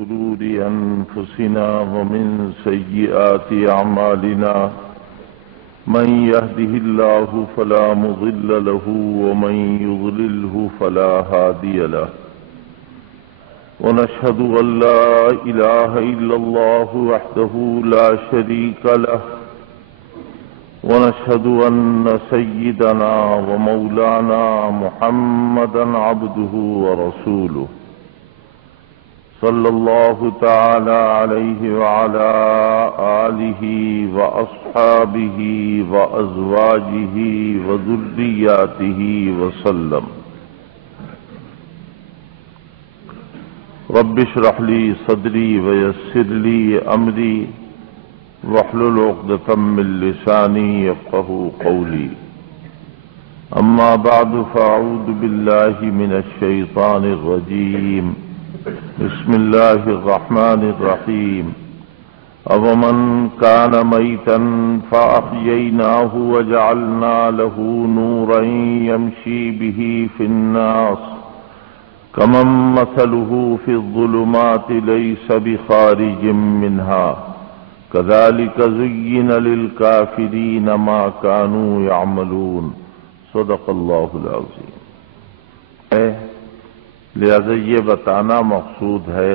شرور أنفسنا ومن سيئات أعمالنا من يهده الله فلا مضل له ومن يضلله فلا هادي له ونشهد أن لا إله إلا الله وحده لا شريك له ونشهد أن سيدنا ومولانا محمدا عبده ورسوله صلى الله تعالى عليه وعلى آله وأصحابه وأزواجه وذرياته وسلم. رب اشرح لي صدري ويسر لي أمري واحلل عقدة من لساني يفقهوا قولي. أما بعد فأعوذ بالله من الشيطان الرجيم. بسم الله الرحمن الرحيم. أَوَمَنْ كَانَ مَيْتًا فَأَحْيَيْنَاهُ وَجَعَلْنَا لَهُ نُورًا يَمْشِي بِهِ فِي النَّاسِ كَمَنْ مَثَلُهُ فِي الظُّلُمَاتِ لَيْسَ بِخَارِجٍ مِنْهَا كَذَلِكَ زُيِّنَ لِلْكَافِرِينَ مَا كَانُوا يَعْمَلُونَ. صدق اللہ العظیم. لہذا یہ بتانا مقصود ہے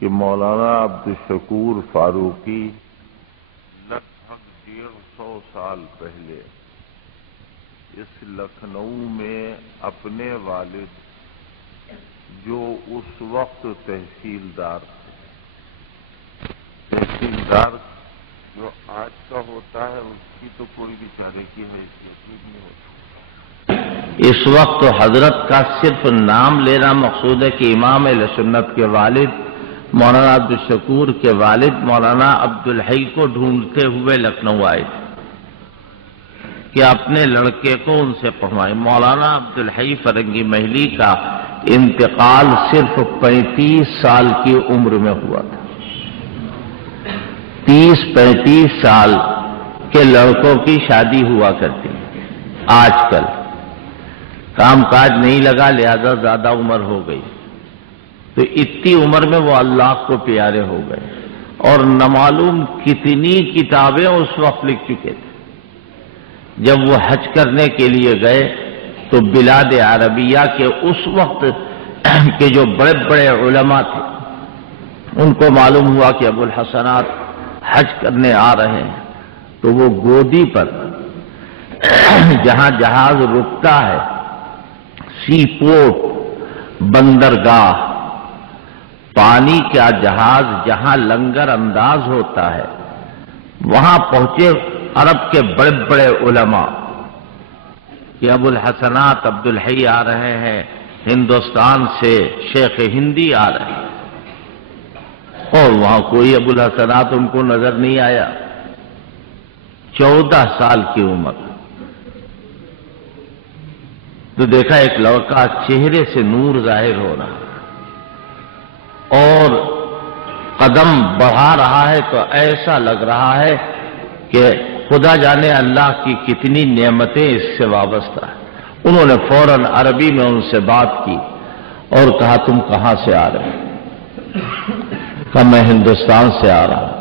کہ مولانا عبدالشکور فاروقی لگ بھگ 150 سال پہلے اس لکھنؤ میں اپنے والد جو اس وقت تحصیلدار تھے، تحصیلدار جو آج کا ہوتا ہے اس کی تو کوئی بیچارے کی حیثیت نہیں ہوتی. اس وقت حضرت کا صرف نام لینا مقصود ہے کہ امام اہل سنت کے والد مولانا عبدالشکور کے والد مولانا عبدالحی کو ڈھونڈتے ہوئے لکھنؤ آئے تھے کہ اپنے لڑکے کو ان سے پڑھوائیں. مولانا عبدالحی فرنگی محلی کا انتقال صرف 35 سال کی عمر میں ہوا تھا. 30-35 سال کے لڑکوں کی شادی ہوا کرتی. آج کل کام کاج نہیں لگا لہذا زیادہ عمر ہو گئی، تو اتنی عمر میں وہ اللہ کو پیارے ہو گئے اور نہ معلوم کتنی کتابیں اس وقت لکھ چکے تھے. جب وہ حج کرنے کے لیے گئے تو بلاد عربیہ کے اس وقت کے جو بڑے بڑے علماء تھے ان کو معلوم ہوا کہ ابو الحسنات حج کرنے آ رہے ہیں، تو وہ گودی پر جہاں جہاز رکتا ہے، سی پورٹ، بندرگاہ، پانی کا جہاز جہاں لنگر انداز ہوتا ہے، وہاں پہنچے عرب کے بڑے بڑے علماء کہ ابو الحسنات عبدالحی آ رہے ہیں، ہندوستان سے شیخ ہندی آ رہے ہیں، اور وہاں کوئی ابو الحسنات ان کو نظر نہیں آیا. 14 سال کی عمر. تو دیکھا ایک لڑکا چہرے سے نور ظاہر ہو رہا اور قدم بڑھا رہا ہے تو ایسا لگ رہا ہے کہ خدا جانے اللہ کی کتنی نعمتیں اس سے وابستہ ہیں. انہوں نے فوراً عربی میں ان سے بات کی اور کہا تم کہاں سے آ رہے ہیں؟ کہا میں ہندوستان سے آ رہا ہوں.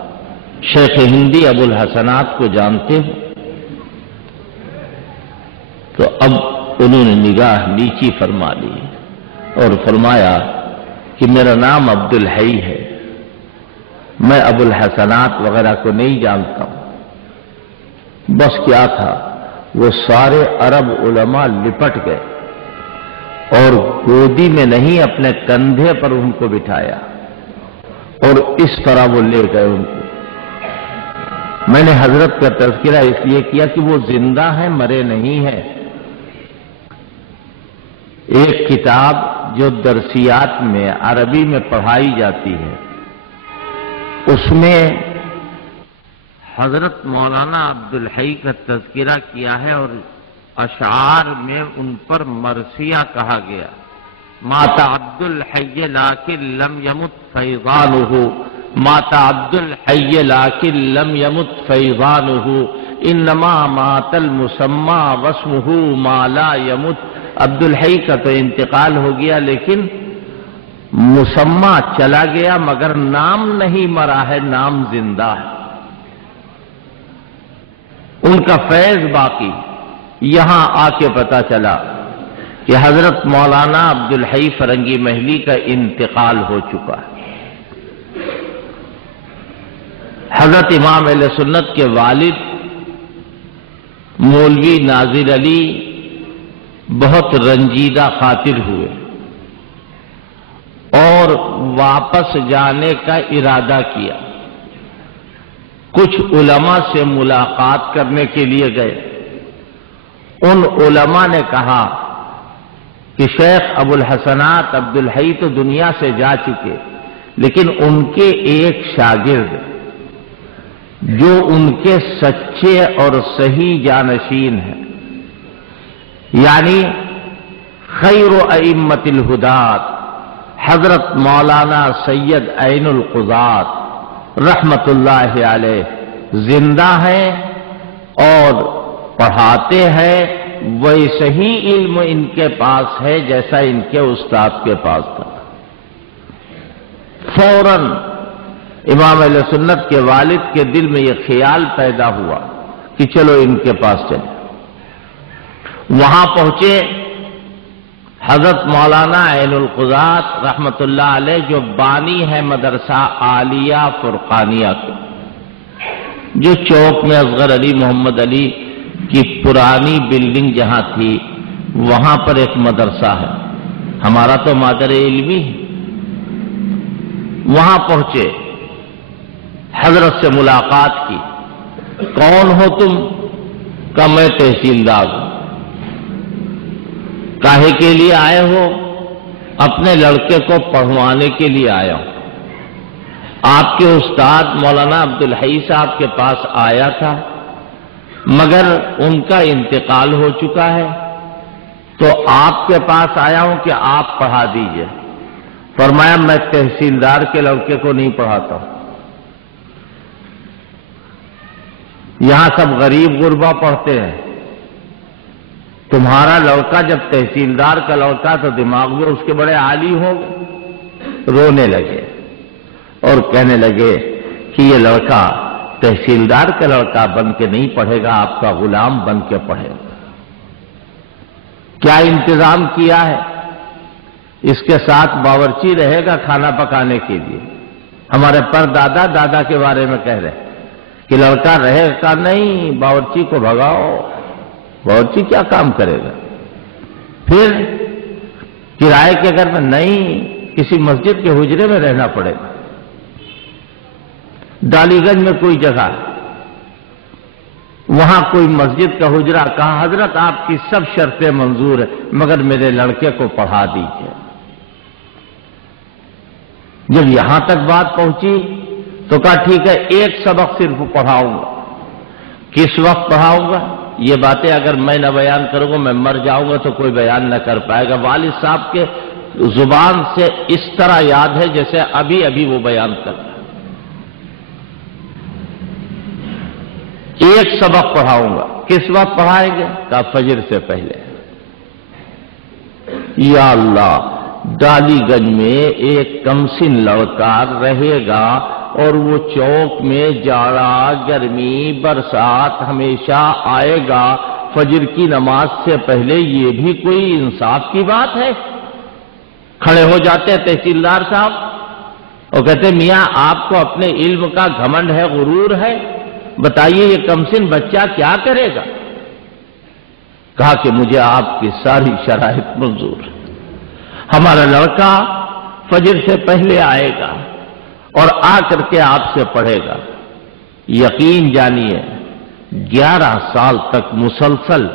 شیخ ہندی ابو الحسنات کو جانتے ہیں؟ تو اب انہوں نے نگاہ نیچی فرما لی اور فرمایا کہ میرا نام عبدالحی ہے، میں ابو الحسنات وغیرہ کو نہیں جانتا ہوں. بس کیا تھا، وہ سارے عرب علماء لپٹ گئے اور گودی میں نہیں اپنے کندھے پر ان کو بٹھایا اور اس طرح وہ لے گئے ان کو. میں نے حضرت کا تذکرہ اس لیے کیا کہ وہ زندہ ہیں، مرے نہیں ہیں. ایک کتاب جو درسیات میں عربی میں پڑھائی جاتی ہے اس میں حضرت مولانا عبدالحی کا تذکرہ کیا ہے اور اشعار میں ان پر مرثیہ کہا گیا. مات عبد الحی لیکن لم یمت فیضانہ، مات عبد الحی لیکن لم یمت فیضانہ، انما مات المسمى واسمہ ما لا یمت. عبدالحی کا تو انتقال ہو گیا لیکن مسمہ چلا گیا مگر نام نہیں مرا ہے، نام زندہ ہے، ان کا فیض باقی۔ یہاں آ کے پتا چلا کہ حضرت مولانا عبدالحی فرنگی محلی کا انتقال ہو چکا ہے۔ حضرت امام اہل سنت کے والد مولوی ناظر علی بہت رنجیدہ خاطر ہوئے اور واپس جانے کا ارادہ کیا۔ کچھ علماء سے ملاقات کرنے کے لیے گئے۔ ان علماء نے کہا کہ شیخ ابو الحسنات عبدالحی تو دنیا سے جا چکے، لیکن ان کے ایک شاگرد جو ان کے سچے اور صحیح جانشین ہیں، یعنی خیر ائمۃ الہدات حضرت مولانا سید عین القضات رحمت اللہ علیہ زندہ ہیں اور پڑھاتے ہیں، ویسے ہی علم ان کے پاس ہے جیسا ان کے استاد کے پاس تھا۔ فوراً امام اہل سنت کے والد کے دل میں یہ خیال پیدا ہوا کہ چلو ان کے پاس چلیں۔ وہاں پہنچے، حضرت مولانا عین القضات رحمت اللہ علیہ جو بانی ہے مدرسہ عالیہ فرقانیہ کے، جو چوک میں اصغر علی محمد علی کی پرانی بلڈنگ جہاں تھی وہاں پر ایک مدرسہ ہے، ہمارا تو مادر علمی ہے۔ وہاں پہنچے، حضرت سے ملاقات کی۔ کون ہو تم؟ کہ میں تحصیلدار ہوں۔ کاہے کے لیے آئے ہو؟ اپنے لڑکے کو پڑھوانے کے لیے آیا ہوں۔ آپ کے استاد مولانا عبدالحی صاحب کے پاس آیا تھا مگر ان کا انتقال ہو چکا ہے، تو آپ کے پاس آیا ہوں کہ آپ پڑھا دیجئے۔ فرمایا میں تحصیلدار کے لڑکے کو نہیں پڑھاتا ہوں، یہاں سب غریب غربا پڑھتے ہیں، تمہارا لڑکا جب تحصیلدار کا لڑکا تو دماغ میں اس کے بڑے عالی ہوں گے۔ رونے لگے اور کہنے لگے کہ یہ لڑکا تحصیلدار کا لڑکا بن کے نہیں پڑھے گا، آپ کا غلام بن کے پڑھے گا۔ کیا انتظام کیا ہے؟ اس کے ساتھ باورچی رہے گا کھانا پکانے کے لیے۔ ہمارے پر دادا کے بارے میں کہہ رہے کہ لڑکا رہے گا نہیں، باورچی کو بھگاؤ، باورچی کیا کام کرے گا؟ پھر کرائے کے گھر میں نہیں، کسی مسجد کے حجرے میں رہنا پڑے گا۔ ڈالی گنج میں کوئی جگہ ہے، وہاں کوئی مسجد کا حجرہ، کہا حضرت آپ کی سب شرطیں منظور ہیں مگر میرے لڑکے کو پڑھا دیجیے۔ جب یہاں تک بات پہنچی تو کہا ٹھیک ہے، ایک سبق صرف پڑھاؤں گا۔ کس وقت پڑھاؤں گا؟ یہ باتیں اگر میں نہ بیان کروں گا میں مر جاؤں گا تو کوئی بیان نہ کر پائے گا۔ والد صاحب کے زبان سے اس طرح یاد ہے جیسے ابھی ابھی وہ بیان کر رہا۔ ایک سبق پڑھاؤں گا۔ کس وقت پڑھائیں گے؟ کہا فجر سے پہلے۔ یا اللہ، ڈالی گنج میں ایک کمسن لڑکا رہے گا اور وہ چوک میں جاڑا گرمی برسات ہمیشہ آئے گا فجر کی نماز سے پہلے، یہ بھی کوئی انصاف کی بات ہے؟ کھڑے ہو جاتے ہیں تحصیلدار صاحب اور کہتے میاں آپ کو اپنے علم کا گھمنڈ ہے، غرور ہے، بتائیے یہ کمسن بچہ کیا کرے گا؟ کہا کہ مجھے آپ کی ساری شرائط منظور ہے، ہمارا لڑکا فجر سے پہلے آئے گا اور آ کر کے آپ سے پڑھے گا۔ یقین جانیے 11 سال تک مسلسل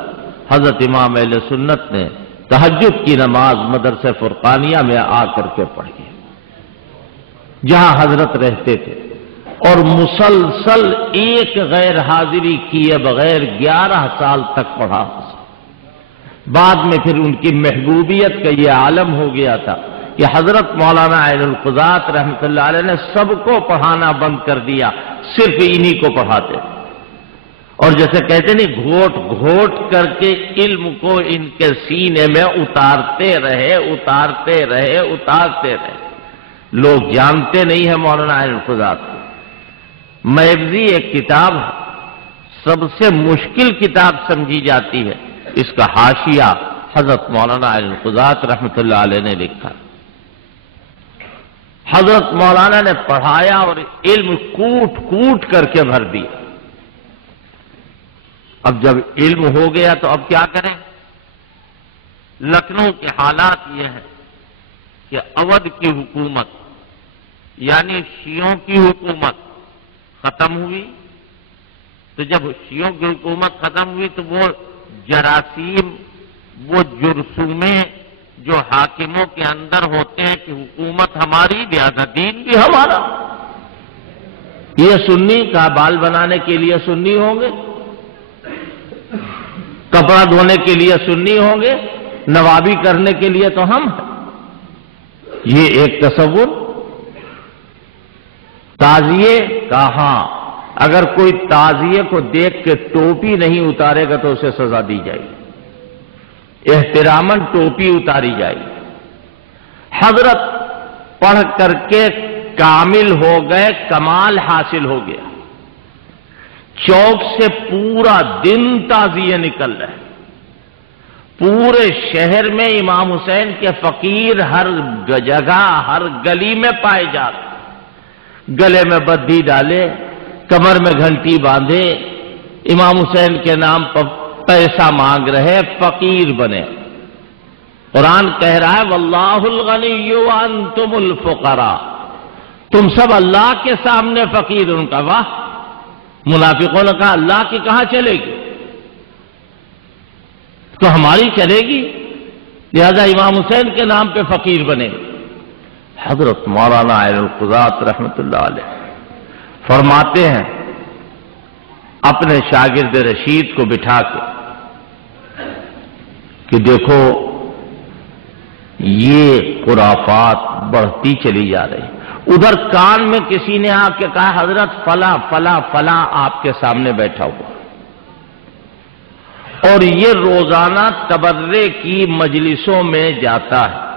حضرت امام اہل سنت نے تہجد کی نماز مدرسہ فرقانیہ میں آ کر کے پڑھی، جہاں حضرت رہتے تھے، اور مسلسل ایک غیر حاضری کیے بغیر 11 سال تک پڑھا۔ بعد میں پھر ان کی محبوبیت کا یہ عالم ہو گیا تھا کہ حضرت مولانا عین القضات رحمت اللہ علیہ نے سب کو پڑھانا بند کر دیا، صرف انہی کو پڑھاتے، اور جیسے کہتے نہیں گھوٹ گھوٹ کر کے علم کو ان کے سینے میں اتارتے رہے اتارتے رہے اتارتے رہے۔ لوگ جانتے نہیں ہیں مولانا القضات کو۔ میبزی ایک کتاب سب سے مشکل کتاب سمجھی جاتی ہے، اس کا حاشیہ حضرت مولانا القضات رحمۃ اللہ علیہ نے لکھا۔ حضرت مولانا نے پڑھایا اور علم کوٹ کوٹ کر کے بھر دیا۔ اب جب علم ہو گیا تو اب کیا کریں؟ لکھنؤ کے حالات یہ ہیں کہ اودھ کی حکومت یعنی شیعوں کی حکومت ختم ہوئی، تو جب شیعوں کی حکومت ختم ہوئی تو وہ جراثیم، وہ جرثومیں جو حاکموں کے اندر ہوتے ہیں کہ حکومت ہماری لہذا دین بھی ہمارا، یہ سنی کا بال بنانے کے لیے سنی ہوں گے، کپڑا دھونے کے لیے سنی ہوں گے، نوابی کرنے کے لیے تو ہم ہیں۔ یہ ایک تصور۔ تعزیے کا ہاں، اگر کوئی تعزیے کو دیکھ کے ٹوپی نہیں اتارے گا تو اسے سزا دی جائے گی، احتراماً ٹوپی اتاری جائے گی۔ حضرت پڑھ کر کے کامل ہو گئے، کمال حاصل ہو گیا، چوک سے پورا دن تعزیے نکل رہے، پورے شہر میں امام حسین کے فقیر ہر جگہ ہر گلی میں پائے جاتے، گلے میں بدھی ڈالے، کمر میں گھنٹی باندھے، امام حسین کے نام پر پیسہ مانگ رہے، فقیر بنے۔ قرآن کہہ رہا ہے واللہ الغنی وانتم الفقراء، تم سب اللہ کے سامنے فقیر۔ ان کا واہ، منافقوں نے کہا اللہ کی کہاں چلے گی، تو ہماری چلے گی، لہذا امام حسین کے نام پہ فقیر بنے۔ حضرت مولانا القضات رحمۃ اللہ علیہ فرماتے ہیں اپنے شاگرد رشید کو بٹھا کے کہ دیکھو یہ خرافات بڑھتی چلی جا رہی۔ ادھر کان میں کسی نے آ کے کہا حضرت فلاں فلاں فلاں آپ کے سامنے بیٹھا ہوا، اور یہ روزانہ تبرے کی مجلسوں میں جاتا ہے۔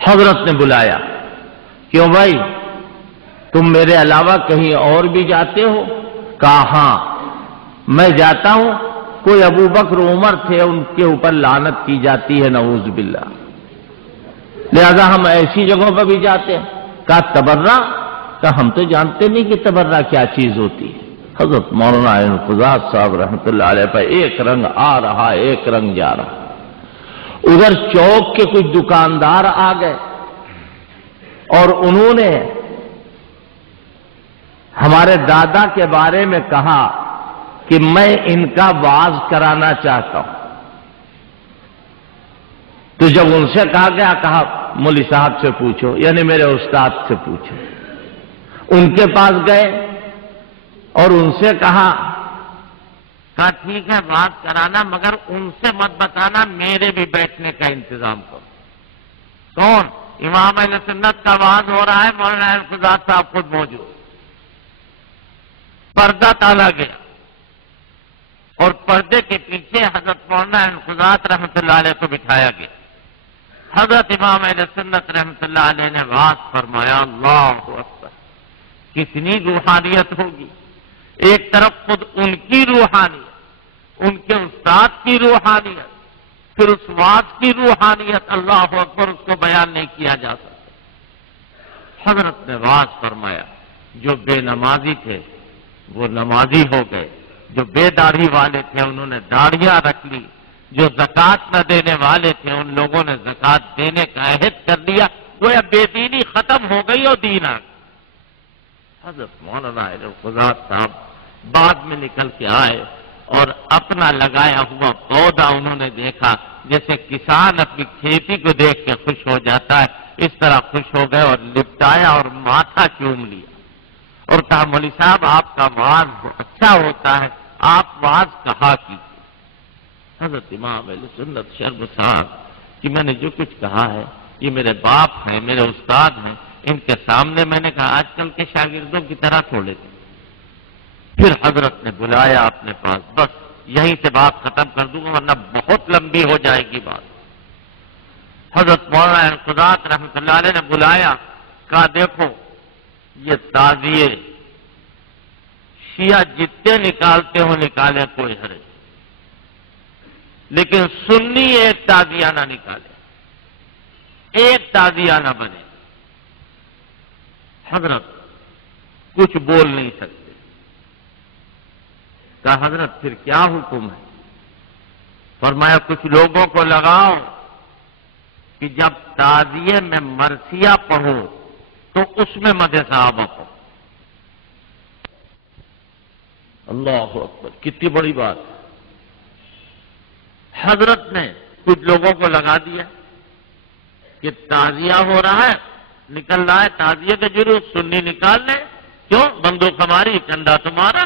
حضرت نے بلایا، کیوں بھائی تم میرے علاوہ کہیں اور بھی جاتے ہو؟ کہا ہاں میں جاتا ہوں، کوئی ابو بکر عمر تھے ان کے اوپر لعنت کی جاتی ہے نعوذ باللہ، لہذا ہم ایسی جگہوں پر بھی جاتے ہیں۔ کہا تبرہ؟ کہا ہم تو جانتے نہیں کہ تبرہ کیا چیز ہوتی ہے۔ حضرت مولانا القضات صاحب رحمۃ اللہ علیہ پر ایک رنگ آ رہا ایک رنگ جا رہا۔ ادھر چوک کے کچھ دکاندار آ گئے اور انہوں نے ہمارے دادا کے بارے میں کہا کہ میں ان کا واعظ کرانا چاہتا ہوں۔ تو جب ان سے کہا گیا، کہا مولوی صاحب سے پوچھو، یعنی میرے استاد سے پوچھو۔ ان کے پاس گئے اور ان سے کہا ٹھیک ہے بات کرانا، مگر ان سے مت بتانا، میرے بھی بیٹھنے کا انتظام کرو۔ کون؟ امام اہل سنت کا واعظ ہو رہا ہے، مولانا القضات صاحب خود موجود۔ پردہ ڈالا گیا اور پردے کے پیچھے حضرت مولانا القضات رحمۃ اللہ علیہ کو بٹھایا گیا۔ حضرت امام اہل سنت رحمۃ اللہ علیہ نے واعظ فرمایا، اللہ اکبر، کتنی روحانیت ہوگی۔ ایک طرف خود ان کی روحانیت، ان کے استاد کی روحانیت، پھر اس واعظ کی روحانیت، اللہ اکبر، اس کو بیان نہیں کیا جا سکتا۔ حضرت نے واعظ فرمایا، جو بے نمازی تھے وہ نمازی ہو گئے، جو بے داڑھی والے تھے انہوں نے داڑیاں رکھ لی، جو زکوٰۃ نہ دینے والے تھے ان لوگوں نے زکوٰۃ دینے کا عہد کر لیا، گویا بے دینی ختم ہو گئی اور دین آ گیا۔ حضرت مولانا القضات صاحب بعد میں نکل کے آئے اور اپنا لگایا ہوا پودا انہوں نے دیکھا، جیسے کسان اپنی کھیتی کو دیکھ کے خوش ہو جاتا ہے، اس طرح خوش ہو گئے اور لپٹایا اور ماتھا چوم لیا اور کہا مولوی صاحب آپ کا واعظ اچھا ہوتا ہے، آپ واعظ کہا کیجیے۔ حضرت امام اہل سنت شرمسار کہ میں نے جو کچھ کہا ہے یہ میرے باپ ہیں، میرے استاد ہیں، ان کے سامنے میں نے کہا آج کل کے شاگردوں کی طرح تھوڑے تھے۔ پھر حضرت نے بلایا اپنے پاس، بس یہیں سے بات ختم کر دوں گا ورنہ بہت لمبی ہو جائے گی بات۔ حضرت مولانا القضات رحمۃ اللہ علیہ نے بلایا کہا دیکھو یہ تعزیے شیعہ جتنے نکالتے ہو نکالے کوئی حرج، لیکن سنی ایک تعزیہ نہ نکالے، ایک تعزیہ نہ بنے۔ حضرت کچھ بول نہیں سکتے۔ کہا حضرت پھر کیا حکم ہے؟ فرمایا کچھ لوگوں کو لگاؤ کہ جب تعزیے میں مرثیہ پڑھو تو اس میں مدح صحابہ پڑھو۔ اللہ اکبر، کتنی بڑی بات۔ حضرت نے کچھ لوگوں کو لگا دیا کہ تعزیہ ہو رہا ہے، نکل رہا ہے تعزیے کا جلوس، سنی نکال لیں، کیوں؟ بندوق ہماری، کنڈا تمہارا،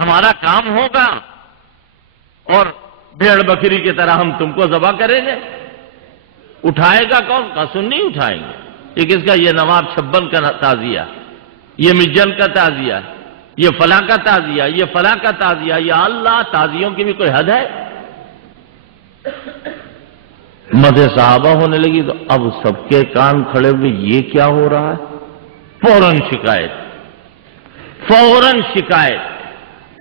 ہمارا کام ہوگا اور بھیڑ بکری کی طرح ہم تم کو ذبح کریں گے۔ اٹھائے گا کون؟ کا سنی اٹھائیں گے۔ یہ کس کا؟ یہ نواب چھبن کا تعزیہ، یہ مجن کا تعزیہ، یہ فلاں کا تعزیہ، یہ فلاں کا تعزیہ۔ یا اللہ، تعزیوں کی بھی کوئی حد ہے؟ مدح صحابہ ہونے لگی تو اب سب کے کان کھڑے ہوئے، یہ کیا ہو رہا ہے؟ فوراً شکایت، فوراً شکایت۔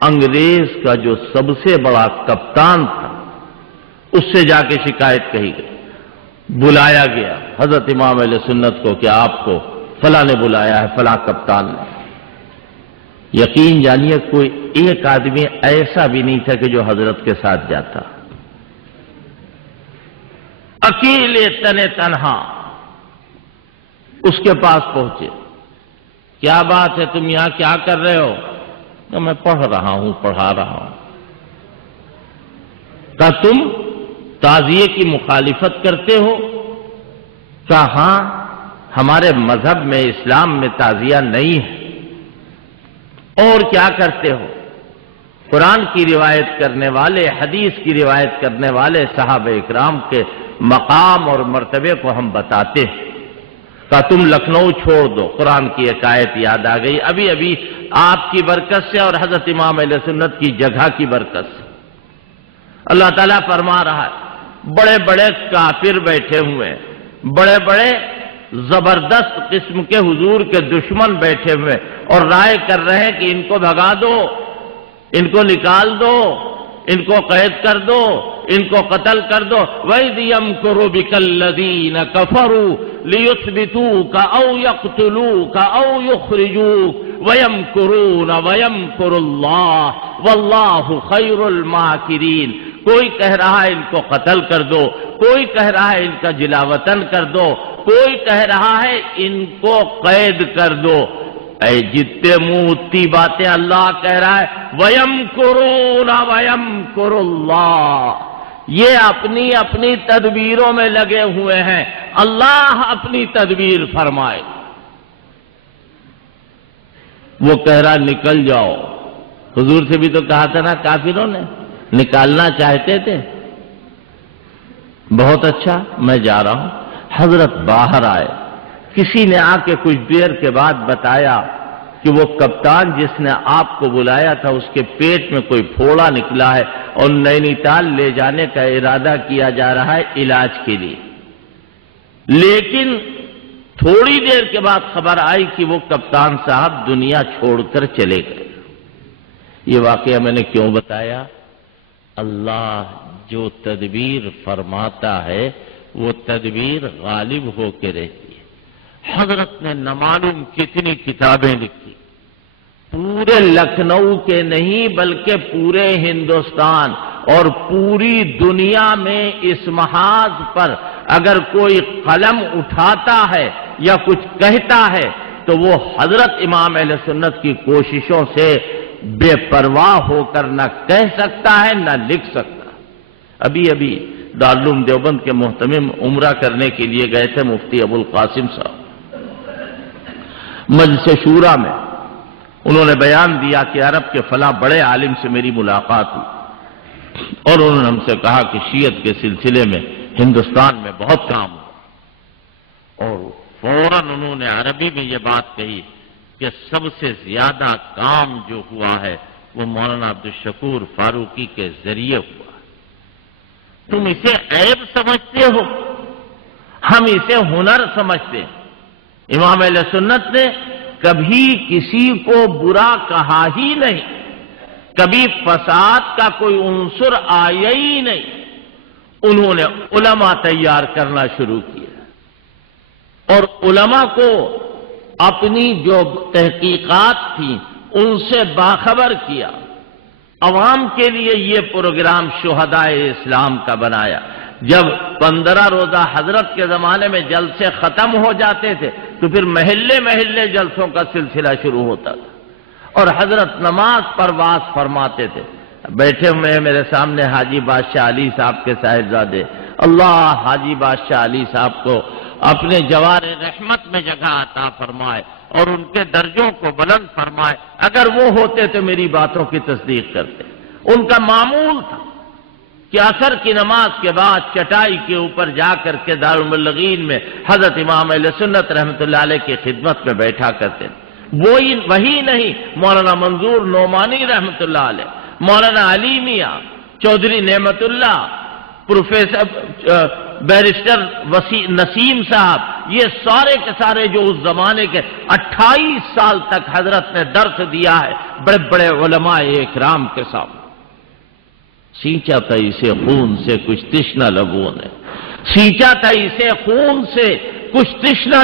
انگریز کا جو سب سے بڑا کپتان تھا اس سے جا کے شکایت کہی گئی، بلایا گیا حضرت امام اہل سنت کو کہ آپ کو فلاں نے بلایا ہے، فلاں کپتان نے۔ یقین جانیے کوئی ایک آدمی ایسا بھی نہیں تھا کہ جو حضرت کے ساتھ جاتا، اکیلے تنے تنہا اس کے پاس پہنچے۔ کیا بات ہے، تم یہاں کیا کر رہے ہو؟ کہ میں پڑھ رہا ہوں، پڑھا رہا ہوں۔ کہا تم تعزیے کی مخالفت کرتے ہو؟ کہا ہاں، ہمارے مذہب میں، اسلام میں تعزیہ نہیں ہے۔ اور کیا کرتے ہو؟ قرآن کی روایت کرنے والے، حدیث کی روایت کرنے والے صحابہ اکرام کے مقام اور مرتبے کو ہم بتاتے ہیں۔ کہا تم لکھنؤ چھوڑ دو۔ قرآن کی ایک آیت یاد آ گئی، ابھی ابھی آپ کی برکت سے اور حضرت امام اہل سنت کی جگہ کی برکت سے۔ اللہ تعالیٰ فرما رہا ہے بڑے بڑے کافر بیٹھے ہوئے، بڑے بڑے زبردست قسم کے حضور کے دشمن بیٹھے ہوئے اور رائے کر رہے ہیں کہ ان کو بھگا دو، ان کو نکال دو، ان کو قید کر دو، ان کو قتل کر دو۔ وَإِذْ يَمْكُرُ بِكَ الَّذِينَ كَفَرُوا لِيُثْبِتُوكَ أَوْ يَقْتُلُوكَ أَوْ يُخْرِجُوكَ وَيَمْكُرُونَ وَيَمْكُرُ اللَّهُ وَاللَّهُ خَيْرُ الْمَاكِرِينَ۔ کوئی کہہ رہا ہے ان کو قتل کر دو، کوئی کہہ رہا ہے ان کا جلاوطن کر دو، کوئی کہہ رہا ہے ان کو قید کر دو۔ اے جتنے منہ اتنی باتیں اللہ کہہ رہا ہے وَيَمْكُرُونَ وَيَمْكُرُ اللَّهُ، یہ اپنی اپنی تدبیروں میں لگے ہوئے ہیں، اللہ اپنی تدبیر فرمائے۔ وہ کہہ رہا نکل جاؤ، حضور سے بھی تو کہا تھا نا کافروں نے، نکالنا چاہتے تھے۔ بہت اچھا، میں جا رہا ہوں۔ حضرت باہر آئے، کسی نے آ کے کچھ دیر کے بعد بتایا کہ وہ کپتان جس نے آپ کو بلایا تھا اس کے پیٹ میں کوئی پھوڑا نکلا ہے اور نینی تال لے جانے کا ارادہ کیا جا رہا ہے علاج کے لیے۔ لیکن تھوڑی دیر کے بعد خبر آئی کہ وہ کپتان صاحب دنیا چھوڑ کر چلے گئے۔ یہ واقعہ میں نے کیوں بتایا؟ اللہ جو تدبیر فرماتا ہے وہ تدبیر غالب ہو کے رہتی ہے۔ حضرت نے نہ معلوم کتنی کتابیں لکھی، پورے لکھنؤ کے نہیں بلکہ پورے ہندوستان اور پوری دنیا میں اس محاذ پر اگر کوئی قلم اٹھاتا ہے یا کچھ کہتا ہے تو وہ حضرت امام اہل سنت کی کوششوں سے بے پرواہ ہو کر نہ کہہ سکتا ہے نہ لکھ سکتا۔ ابھی ابھی دارالعلوم دیوبند کے محتمم عمرہ کرنے کے لیے گئے تھے مفتی ابو القاسم صاحب۔ مجلس شورا میں انہوں نے بیان دیا کہ عرب کے فلاں بڑے عالم سے میری ملاقات ہوئی اور انہوں نے ہم سے کہا کہ شیعت کے سلسلے میں ہندوستان میں بہت کام ہوا، اور فوراً انہوں نے عربی میں یہ بات کہی کہ سب سے زیادہ کام جو ہوا ہے وہ مولانا عبدالشکور فاروقی کے ذریعے ہوا۔ تم اسے عیب سمجھتے ہو؟ ہم اسے ہنر سمجھتے ہیں۔ امام اہل سنت نے کبھی کسی کو برا کہا ہی نہیں، کبھی فساد کا کوئی عنصر آیا ہی نہیں۔ انہوں نے علماء تیار کرنا شروع کیا اور علماء کو اپنی جو تحقیقات تھیں ان سے باخبر کیا۔ عوام کے لیے یہ پروگرام شہدائے اسلام کا بنایا۔ جب 15 روزہ حضرت کے زمانے میں جلسے ختم ہو جاتے تھے تو پھر محلے محلے جلسوں کا سلسلہ شروع ہوتا تھا، اور حضرت نماز پر واعظ فرماتے تھے۔ بیٹھے ہوئے میرے سامنے حاجی بادشاہ علی صاحب کے صاحبزادے، اللہ حاجی بادشاہ علی صاحب کو اپنے جوار رحمت میں جگہ عطا فرمائے اور ان کے درجوں کو بلند فرمائے۔ اگر وہ ہوتے تو میری باتوں کی تصدیق کرتے۔ ان کا معمول تھا کہ عصر کی نماز کے بعد چٹائی کے اوپر جا کر کے دارالمبلغین میں حضرت امام اہل سنت رحمۃ اللہ علیہ کی خدمت میں بیٹھا کرتے تھے۔ وہی نہیں، مولانا منظور نعمانی رحمۃ اللہ علیہ، مولانا علی میاں، چودھری نعمت اللہ، پروفیسر بیرسٹر نسیم صاحب، یہ سارے کے سارے جو اس زمانے کے 28 سال تک حضرت نے درس دیا ہے بڑے بڑے علماء اکرام کے سامنے۔ سینچا تھا اسے خون سے کچھ تشنہ لبوں نے، سینچا تھا اسے خون سے کچھ تشنہ